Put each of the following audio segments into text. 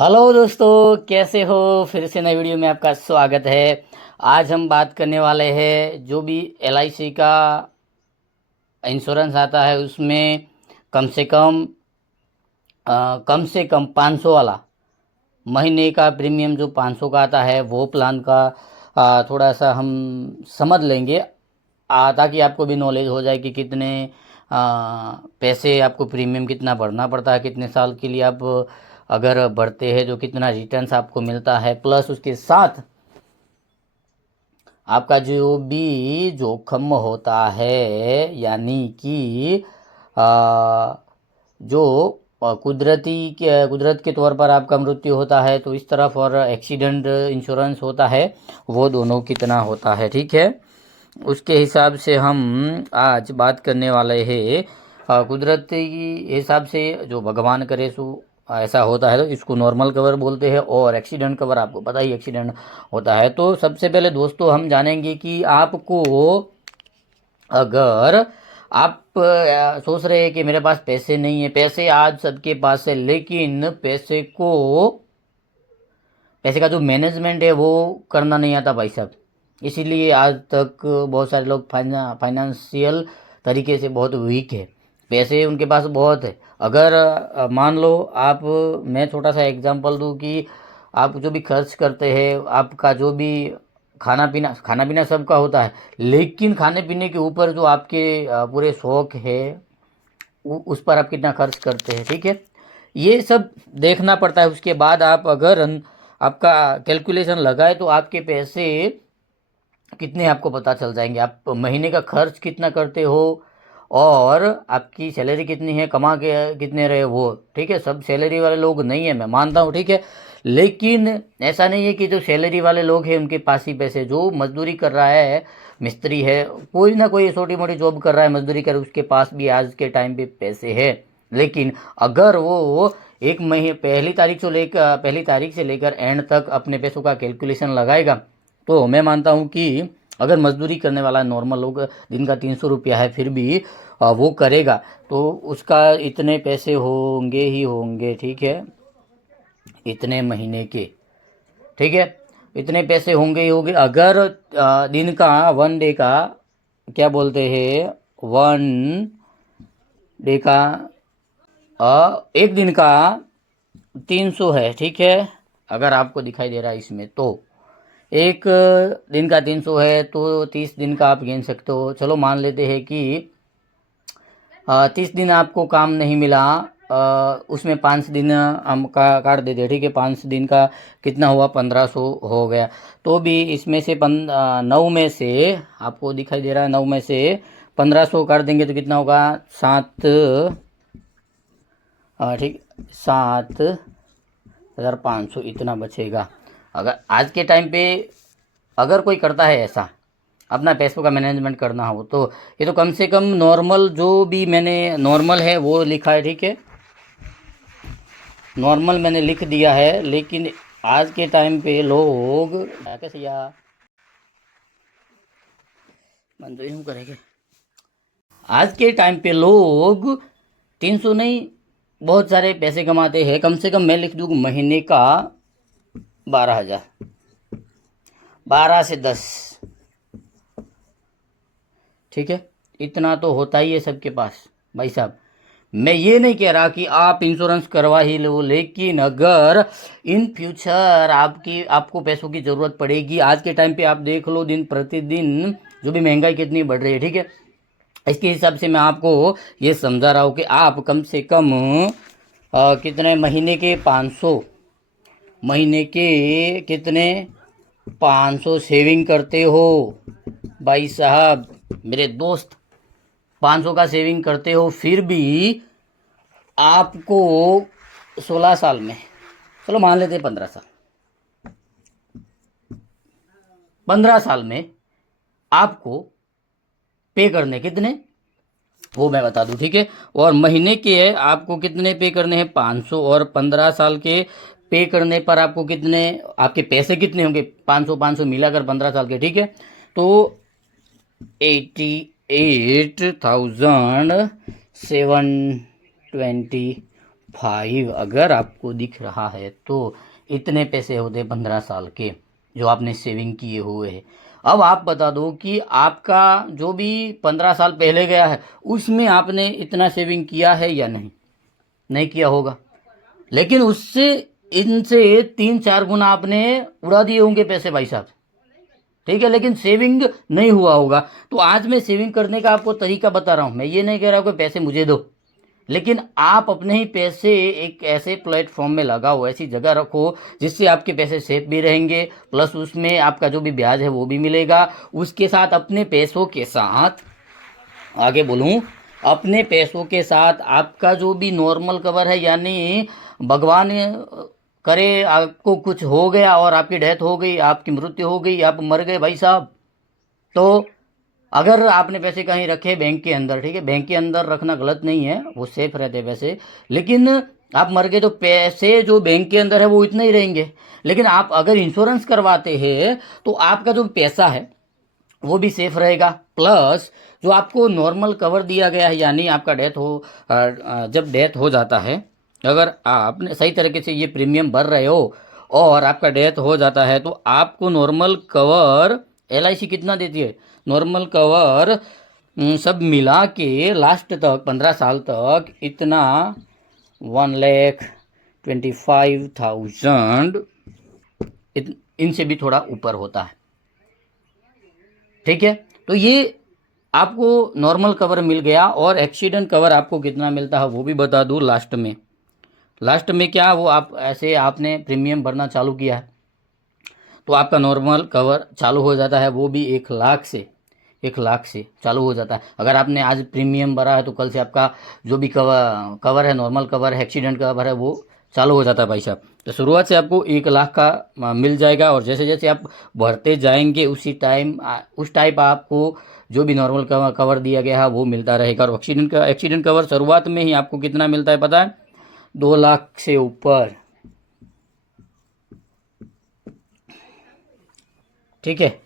Hello दोस्तों, कैसे हो। फिर से नई वीडियो में आपका स्वागत है। आज हम बात करने वाले हैं जो भी एलआईसी का इंश्योरेंस आता है उसमें कम से कम 500 वाला महीने का प्रीमियम जो 500 का आता है वो प्लान का थोड़ा सा हम समझ लेंगे, ताकि आपको भी नॉलेज हो जाए कि कितने पैसे आपको प्रीमियम कितना भरना पड़ता है, कितने साल के लिए आप अगर भरते हैं जो कितना रिटर्न्स आपको मिलता है, प्लस उसके साथ आपका जो भी जोखिम होता है, यानी कि आ, जो कुदरत के तौर पर आपका मृत्यु होता है तो इस तरफ, और एक्सीडेंट इंश्योरेंस होता है वो दोनों कितना होता है। ठीक है, उसके हिसाब से हम आज बात करने वाले हैं। कुदरती हिसाब से जो भगवान करे सो ऐसा होता है तो इसको नॉर्मल कवर बोलते हैं, और एक्सीडेंट कवर आपको पता ही एक्सीडेंट होता है। तो सबसे पहले दोस्तों हम जानेंगे कि आपको अगर आप सोच रहे हैं कि मेरे पास पैसे नहीं है, पैसे आज सबके पास है, लेकिन पैसे का जो मैनेजमेंट है वो करना नहीं आता भाई साहब। इसीलिए आज तक बहुत सारे लोग फाइनेंशियल तरीके से बहुत वीक है। पैसे उनके पास बहुत है। अगर मान लो आप, मैं छोटा सा एग्जांपल दूं कि आप जो भी खर्च करते हैं, आपका जो भी खाना पीना सबका होता है, लेकिन खाने पीने के ऊपर जो आपके पूरे शौक है उस पर आप कितना खर्च करते हैं। ठीक है, ये सब देखना पड़ता है। उसके बाद आप अगर आपका कैलकुलेशन लगाए तो आपके पैसे कितने आपको पता चल जाएंगे, आप महीने का खर्च कितना करते हो और आपकी सैलरी कितनी है, कमा के कितने रहे वो। ठीक है, सब सैलरी वाले लोग नहीं है, मैं मानता हूँ। ठीक है, लेकिन ऐसा नहीं है कि जो सैलरी वाले लोग हैं उनके पास ही पैसे, जो मजदूरी कर रहा है, मिस्त्री है, कोई ना कोई छोटी मोटी जॉब कर रहा है, मजदूरी कर, उसके पास भी आज के टाइम पे पैसे है। लेकिन अगर वो एक महीने पहली तारीख से लेकर एंड तक अपने पैसों का कैलकुलेशन लगाएगा तो मैं मानता हूँ कि अगर मजदूरी करने वाला नॉर्मल लोग दिन का 300 रुपया है फिर भी वो करेगा तो उसका इतने पैसे होंगे ही होंगे। ठीक है, इतने महीने के, ठीक है, इतने पैसे होंगे ही होंगे। अगर दिन का 1 डे का, क्या बोलते हैं, 1 डे का, एक दिन का 300 है। ठीक है, अगर आपको दिखाई दे रहा है इसमें तो एक दिन का 300 है तो 30 दिन का आप गिन सकते हो। चलो मान लेते हैं कि 30 दिन आपको काम नहीं मिला, उसमें 5 दिन हम का काट देते हैं। ठीक है, 5 दिन का कितना हुआ, 1500 हो गया। तो भी इसमें से 9 में से आपको दिखाई दे रहा है, 9 में से 1500 काट देंगे तो कितना होगा, 7, ठीक, 7500 इतना बचेगा। अगर आज के टाइम पे अगर कोई करता है ऐसा, अपना पैसों का मैनेजमेंट करना हो तो ये तो कम से कम नॉर्मल, जो भी मैंने नॉर्मल है वो लिखा है। ठीक है, नॉर्मल मैंने लिख दिया है, लेकिन आज के टाइम पे लोग कैसे या मन तो यूँ करेंगे, आज के टाइम पे लोग 300 नहीं, बहुत सारे पैसे कमाते हैं। कम से कम मैं लिख दूँ महीने का 12,000, 12 से 10। ठीक है, इतना तो होता ही है सबके पास भाई साहब। मैं ये नहीं कह रहा कि आप इंश्योरेंस करवा ही लो, लेकिन अगर इन फ्यूचर आपको पैसों की ज़रूरत पड़ेगी, आज के टाइम पे आप देख लो दिन प्रतिदिन जो भी महंगाई कितनी बढ़ रही है। ठीक है, इसके हिसाब से मैं आपको ये समझा रहा हूँ कि आप कम से कम कितने महीने के 500, महीने के कितने 500 सेविंग करते हो भाई साहब, मेरे दोस्त, 500 का सेविंग करते हो, फिर भी आपको 16 साल में, चलो मान लेते हैं 15 साल, 15 साल में आपको पे करने कितने, वो मैं बता दूं। ठीक है, और महीने के है आपको कितने पे करने हैं, 500, और 15 साल के पे करने पर आपको कितने, आपके पैसे कितने होंगे, 500 500 मिलाकर 15 साल के। ठीक है, तो 88,720 5 अगर आपको दिख रहा है तो इतने पैसे होते 15 साल के जो आपने सेविंग किए हुए हैं। अब आप बता दो कि आपका जो भी 15 साल पहले गया है उसमें आपने इतना सेविंग किया है या नहीं, नहीं किया होगा, लेकिन उससे इनसे 3-4 गुना आपने उड़ा दिए होंगे पैसे भाई साहब, ठीक है, लेकिन सेविंग नहीं हुआ होगा। तो आज मैं सेविंग करने का आपको तरीका बता रहा हूँ, मैं ये नहीं कह रहा हूँ कि पैसे मुझे दो, लेकिन आप अपने ही पैसे एक ऐसे प्लेटफॉर्म में लगाओ, ऐसी जगह रखो जिससे आपके पैसे सेफ भी रहेंगे, प्लस उसमें आपका जो भी ब्याज है वो भी मिलेगा। उसके साथ अपने पैसों के साथ, आगे बोलूं, अपने पैसों के साथ आपका जो भी नॉर्मल कवर है, यानी भगवान करे आपको कुछ हो गया और आपकी डेथ हो गई, आपकी मृत्यु हो गई, आप मर गए भाई साहब, तो अगर आपने पैसे कहीं रखे बैंक के अंदर, ठीक है, बैंक के अंदर रखना गलत नहीं है, वो सेफ रहते पैसे, लेकिन आप मर गए तो पैसे जो बैंक के अंदर है वो इतने ही रहेंगे। लेकिन आप अगर इंश्योरेंस करवाते हैं तो आपका जो पैसा है वो भी सेफ रहेगा, प्लस जो आपको नॉर्मल कवर दिया गया है, यानी आपका डेथ हो जब डेथ हो जाता है, अगर आपने सही तरीके से ये प्रीमियम भर रहे हो और आपका डेथ हो जाता है तो आपको नॉर्मल कवर, LIC कितना देती है, नॉर्मल कवर सब मिला के लास्ट तक 15 साल तक इतना 1,25,000 इनसे भी थोड़ा ऊपर होता है, ठीक है। तो ये आपको नॉर्मल कवर मिल गया, और एक्सीडेंट कवर आपको कितना मिलता है वो भी बता दूँ लास्ट में। लास्ट में क्या, वो आप ऐसे आपने प्रीमियम भरना चालू किया है तो आपका नॉर्मल कवर चालू हो जाता है, वो भी 1 लाख से चालू हो जाता है। अगर आपने आज प्रीमियम भरा है तो कल से आपका जो भी कवर है, नॉर्मल कवर है, एक्सीडेंट कवर है, वो चालू हो जाता है भाई साहब। तो शुरुआत से आपको 1 लाख का मिल जाएगा, और जैसे जैसे आप भरते जाएंगे उस टाइप आपको जो भी नॉर्मल कवर दिया गया है वो मिलता रहेगा। और एक्सीडेंट कवर शुरुआत में ही आपको कितना मिलता है पता है, 2 लाख से ऊपर, ठीक है,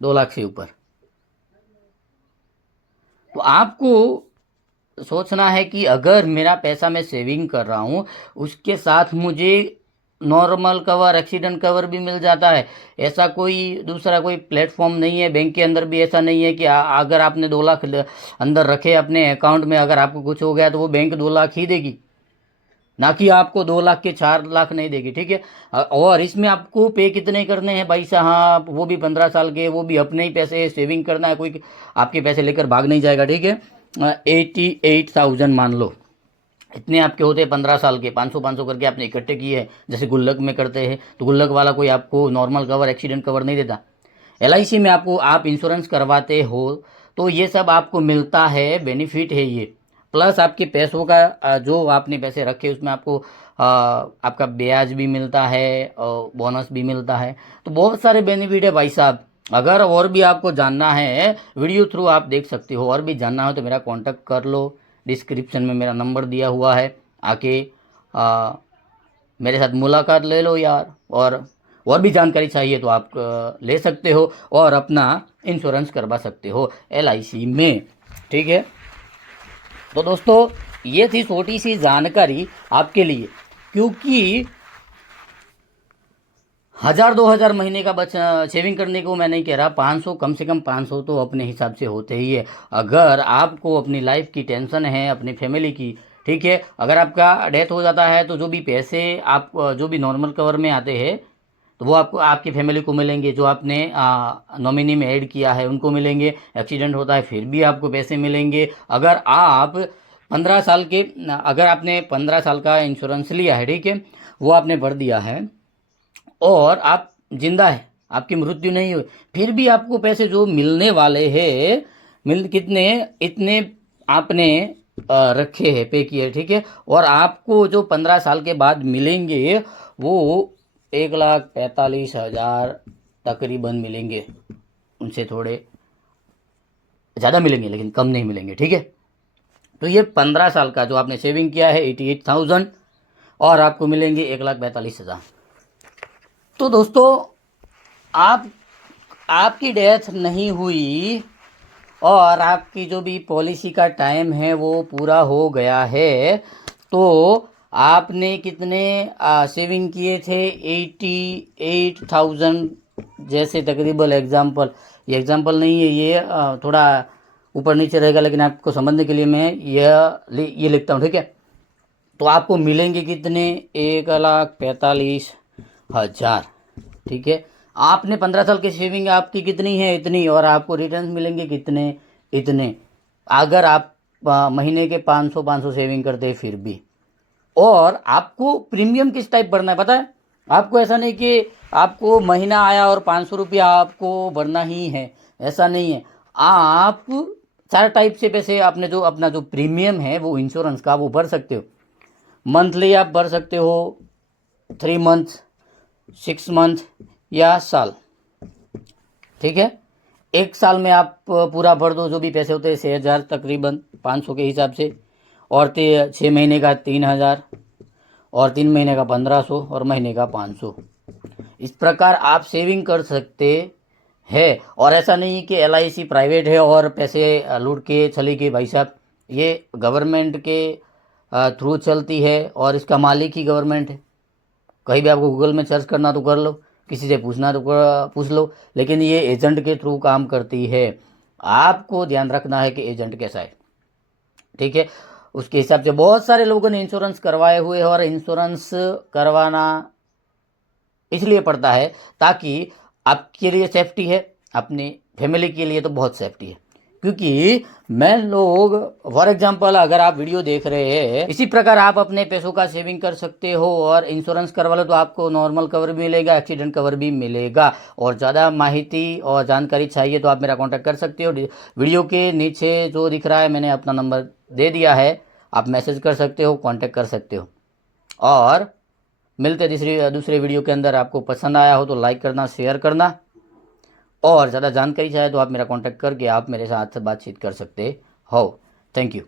2 लाख से ऊपर। तो आपको सोचना है कि अगर मेरा पैसा मैं सेविंग कर रहा हूँ उसके साथ मुझे नॉर्मल कवर, एक्सीडेंट कवर भी मिल जाता है, ऐसा कोई दूसरा कोई प्लेटफॉर्म नहीं है। बैंक के अंदर भी ऐसा नहीं है कि अगर आपने 2 लाख अंदर रखे अपने अकाउंट में, अगर आपको कुछ हो गया तो वो बैंक 2 लाख ही देगी, ना कि आपको 2 लाख के 4 लाख नहीं देगी, ठीक है। और इसमें आपको पे कितने करने हैं भाई साहब, वो भी 15 साल के, वो भी अपने ही पैसे सेविंग करना है, कोई आपके पैसे लेकर भाग नहीं जाएगा, ठीक है। 88,000 मान लो, इतने आपके होते हैं 15 साल के, 500-500 करके आपने इकट्ठे किए हैं, जैसे गुल्लक में करते हैं, तो गुल्लक वाला कोई आपको नॉर्मल कवर, एक्सीडेंट कवर नहीं देता। LIC में आपको, आप इंश्योरेंस करवाते हो तो ये सब आपको मिलता है, बेनिफिट है ये, प्लस आपके पैसों का जो आपने पैसे रखे उसमें आपको आपका ब्याज भी मिलता है और बोनस भी मिलता है, तो बहुत सारे बेनिफिट है भाई साहब। अगर और भी आपको जानना है, वीडियो थ्रू आप देख सकते हो, और भी जानना हो तो मेरा कांटेक्ट कर लो, डिस्क्रिप्शन में मेरा नंबर दिया हुआ है, आके मेरे साथ मुलाकात ले लो यार। और भी जानकारी चाहिए तो आप ले सकते हो और अपना इंश्योरेंस करवा सकते हो LIC में, ठीक है। तो दोस्तों ये थी छोटी सी जानकारी आपके लिए, क्योंकि 1,000-2,000 महीने का सेविंग करने को मैं नहीं कह रहा, 500 कम से कम 500 तो अपने हिसाब से होते ही है। अगर आपको अपनी लाइफ की टेंशन है, अपनी फैमिली की, ठीक है, अगर आपका डेथ हो जाता है तो जो भी पैसे आप जो भी नॉर्मल कवर में आते हैं तो वो आपको, आपकी फैमिली को मिलेंगे, जो आपने नॉमिनी में ऐड किया है उनको मिलेंगे। एक्सीडेंट होता है फिर भी आपको पैसे मिलेंगे। अगर आप 15 साल के, अगर आपने 15 साल का इंश्योरेंस लिया है, ठीक है, वो आपने भर दिया है और आप जिंदा है, आपकी मृत्यु नहीं हुई, फिर भी आपको पैसे जो मिलने वाले हैं, मिल कितने, इतने आपने रखे हैं, पे किए, ठीक है। और आपको जो 15 साल के बाद मिलेंगे वो 1,45,000 तकरीबन मिलेंगे, उनसे थोड़े ज़्यादा मिलेंगे लेकिन कम नहीं मिलेंगे, ठीक है। तो ये 15 साल का जो आपने सेविंग किया है 88,000, और आपको मिलेंगे 1,45,000। तो दोस्तों आपकी डेथ नहीं हुई और आपकी जो भी पॉलिसी का टाइम है वो पूरा हो गया है, तो आपने कितने सेविंग किए थे? 88,000 जैसे तकरीबन एग्जाम्पल, ये एग्जाम्पल नहीं है, ये थोड़ा ऊपर नीचे रहेगा, लेकिन आपको समझने के लिए मैं ये लिखता हूँ, ठीक है। तो आपको मिलेंगे कितने? 1,45,000, ठीक है। आपने 15 साल की सेविंग आपकी कितनी है? इतनी, और आपको रिटर्न मिलेंगे कितने? इतने। अगर आप महीने के 500 सेविंग करते फिर भी। और आपको प्रीमियम किस टाइप भरना है पता है आपको? ऐसा नहीं कि आपको महीना आया और 500 रुपया आपको भरना ही है, ऐसा नहीं है। आप 4 टाइप से पैसे आपने जो अपना जो प्रीमियम है वो इंश्योरेंस का वो भर सकते हो। मंथली आप भर सकते हो, 3 मंथ, 6 मंथ या साल, ठीक है। 1 साल में आप पूरा भर दो, जो भी पैसे होते हैं 6,000 तकरीबन 500 के हिसाब से, और 6 महीने का 3,000, और 3 महीने का 1,500, और महीने का 500। इस प्रकार आप सेविंग कर सकते हैं। और ऐसा नहीं कि LIC प्राइवेट है और पैसे लूट के चली गई। भाई साहब, ये गवर्नमेंट के थ्रू चलती है और इसका मालिक ही गवर्नमेंट है। कहीं भी आपको गूगल में सर्च करना तो कर लो, किसी से पूछना तो पूछ लो, लेकिन ये एजेंट के थ्रू काम करती है। आपको ध्यान रखना है कि एजेंट कैसा है, ठीक है। उसके हिसाब से बहुत सारे लोगों ने इंश्योरेंस करवाए हुए हैं, और इंश्योरेंस करवाना इसलिए पड़ता है ताकि आपके लिए सेफ्टी है, अपनी फैमिली के लिए तो बहुत सेफ्टी है। क्योंकि मैं लोग फॉर एग्जांपल, अगर आप वीडियो देख रहे हैं, इसी प्रकार आप अपने पैसों का सेविंग कर सकते हो और इंश्योरेंस करवा लो, तो आपको नॉर्मल कवर भी मिलेगा, एक्सीडेंट कवर भी मिलेगा। और ज़्यादा माहिती और जानकारी चाहिए तो आप मेरा कॉन्टैक्ट कर सकते हो। वीडियो के नीचे जो दिख रहा है मैंने अपना नंबर दे दिया है, आप मैसेज कर सकते हो, कॉन्टैक्ट कर सकते हो। और मिलते दूसरे वीडियो के अंदर। आपको पसंद आया हो तो लाइक करना, शेयर करना, और ज़्यादा जानकारी चाहिए तो आप मेरा कॉन्टैक्ट करके आप मेरे साथ बातचीत कर सकते हो। Thank you.